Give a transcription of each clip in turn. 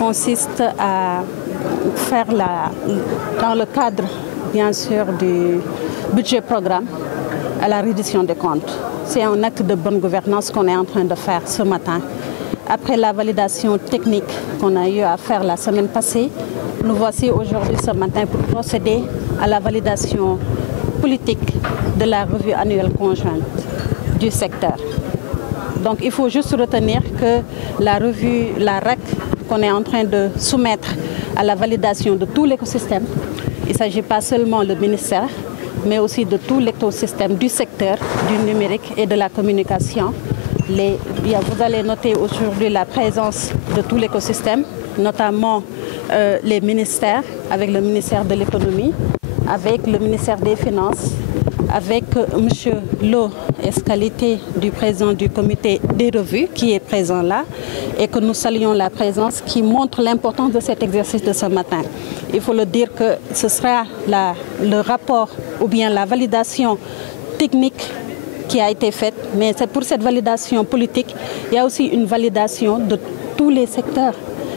consiste à faire dans le cadre, bien sûr, du budget programme, à la reddition des comptes. C'est un acte de bonne gouvernance qu'on est en train de faire ce matin. Après la validation technique qu'on a eu à faire la semaine passée, nous voici aujourd'hui ce matin pour procéder à la validation politique de la revue annuelle conjointe du secteur. Donc il faut juste retenir que la revue, la RAC, qu'on est en train de soumettre à la validation de tout l'écosystème, il ne s'agit pas seulement du ministère, mais aussi de tout l'écosystème du secteur, du numérique et de la communication. Vous allez noter aujourd'hui la présence de tout l'écosystème, notamment les ministères, avec le ministère de l'économie, avec le ministère des Finances, avec M. Lo Escalité, du président du comité des revues, qui est présent là, et que nous saluons la présence, qui montre l'importance de cet exercice de ce matin. Il faut le dire que ce sera le rapport ou bien la validation technique qui a été faite, mais c'est pour cette validation politique, il y a aussi une validation de tous les secteurs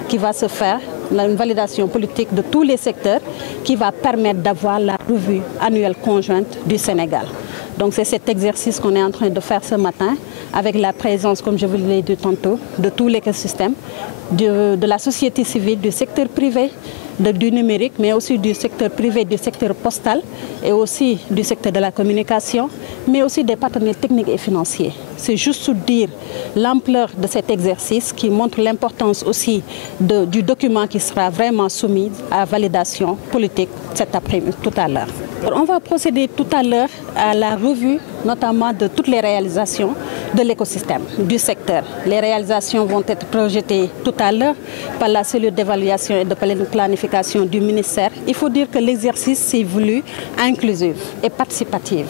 qui va se faire, une validation politique de tous les secteurs qui va permettre d'avoir la revue annuelle conjointe du Sénégal. Donc c'est cet exercice qu'on est en train de faire ce matin avec la présence, comme je vous l'ai dit tantôt, de tout l'écosystème, de la société civile, du secteur privé, du numérique, mais aussi du secteur privé, du secteur postal et aussi du secteur de la communication, mais aussi des partenaires techniques et financiers. C'est juste pour dire l'ampleur de cet exercice qui montre l'importance aussi du document qui sera vraiment soumis à validation politique cet après-midi, tout à l'heure. On va procéder tout à l'heure à la revue, notamment de toutes les réalisations de l'écosystème, du secteur. Les réalisations vont être projetées tout à l'heure par la cellule d'évaluation et de planification du ministère. Il faut dire que l'exercice s'est voulu inclusif et participatif.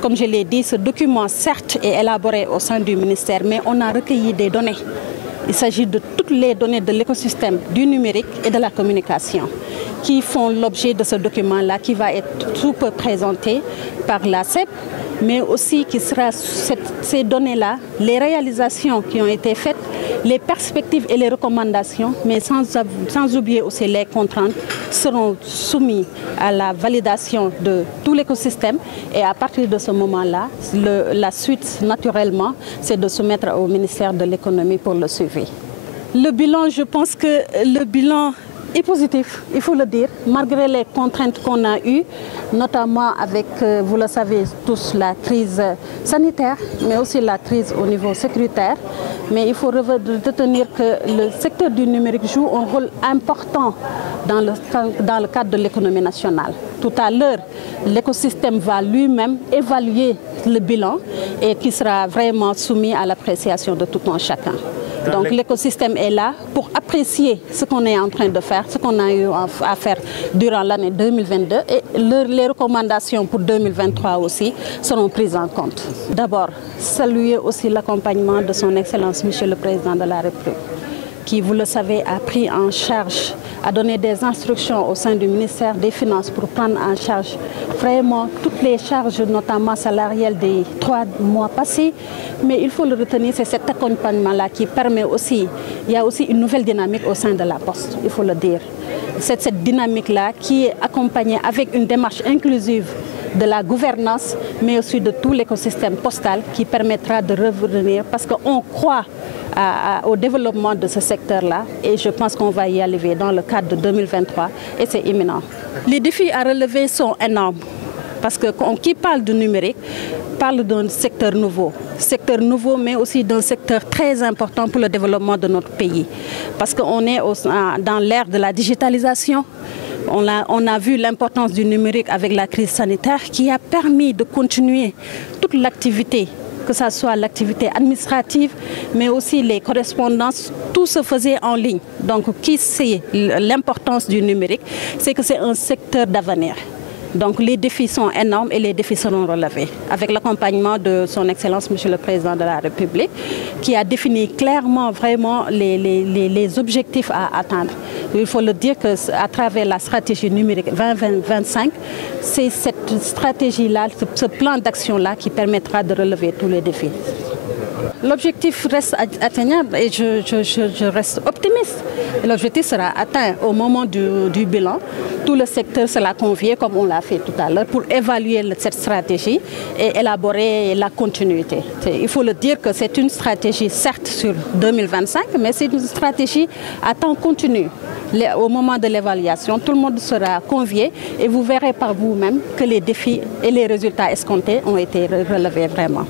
Comme je l'ai dit, ce document, certes, est élaboré au sein du ministère, mais on a recueilli des données. Il s'agit de toutes les données de l'écosystème du numérique et de la communication qui font l'objet de ce document-là, qui va être tout peu présenté par la CEP, mais aussi qui sera ces données-là, les réalisations qui ont été faites, les perspectives et les recommandations, mais sans oublier aussi les contraintes, seront soumis à la validation de tout l'écosystème. Et à partir de ce moment-là, la suite, naturellement, c'est de soumettre au ministère de l'économie pour le suivi. Le bilan, je pense que le bilan est positif, il faut le dire, malgré les contraintes qu'on a eues, notamment avec, vous le savez tous, la crise sanitaire, mais aussi la crise au niveau sécuritaire. Mais il faut retenir que le secteur du numérique joue un rôle important dans le cadre de l'économie nationale. Tout à l'heure, l'écosystème va lui-même évaluer le bilan et qui sera vraiment soumis à l'appréciation de tout un chacun. Donc l'écosystème est là pour apprécier ce qu'on est en train de faire, ce qu'on a eu à faire durant l'année 2022 et les recommandations pour 2023 aussi seront prises en compte. D'abord, saluer aussi l'accompagnement de son Excellence Monsieur le Président de la République, qui, vous le savez, a pris en charge, a donné des instructions au sein du ministère des Finances pour prendre en charge vraiment toutes les charges, notamment salariales des 3 mois passés. Mais il faut le retenir, c'est cet accompagnement-là qui permet aussi, il y a aussi une nouvelle dynamique au sein de la Poste, il faut le dire. C'est cette dynamique-là qui est accompagnée avec une démarche inclusive de la gouvernance, mais aussi de tout l'écosystème postal qui permettra de revenir parce qu'on croit au développement de ce secteur-là et je pense qu'on va y arriver dans le cadre de 2023 et c'est imminent. Les défis à relever sont énormes parce que qui parle du numérique parle d'un secteur nouveau mais aussi d'un secteur très important pour le développement de notre pays parce qu'on est dans l'ère de la digitalisation. On a vu l'importance du numérique avec la crise sanitaire qui a permis de continuer toute l'activité, que ce soit l'activité administrative, mais aussi les correspondances, tout se faisait en ligne. Donc, qui sait l'importance du numérique, c'est que c'est un secteur d'avenir. Donc les défis sont énormes et les défis seront relevés avec l'accompagnement de son Excellence Monsieur le Président de la République qui a défini clairement vraiment les objectifs à atteindre. Il faut le dire qu'à travers la stratégie numérique 2025, c'est cette stratégie-là, ce plan d'action-là qui permettra de relever tous les défis. L'objectif reste atteignable et je reste optimiste. L'objectif sera atteint au moment du bilan. Tout le secteur sera convié, comme on l'a fait tout à l'heure, pour évaluer cette stratégie et élaborer la continuité. Il faut le dire que c'est une stratégie, certes, sur 2025, mais c'est une stratégie à temps continu. Au moment de l'évaluation, tout le monde sera convié et vous verrez par vous-même que les défis et les résultats escomptés ont été relevés vraiment.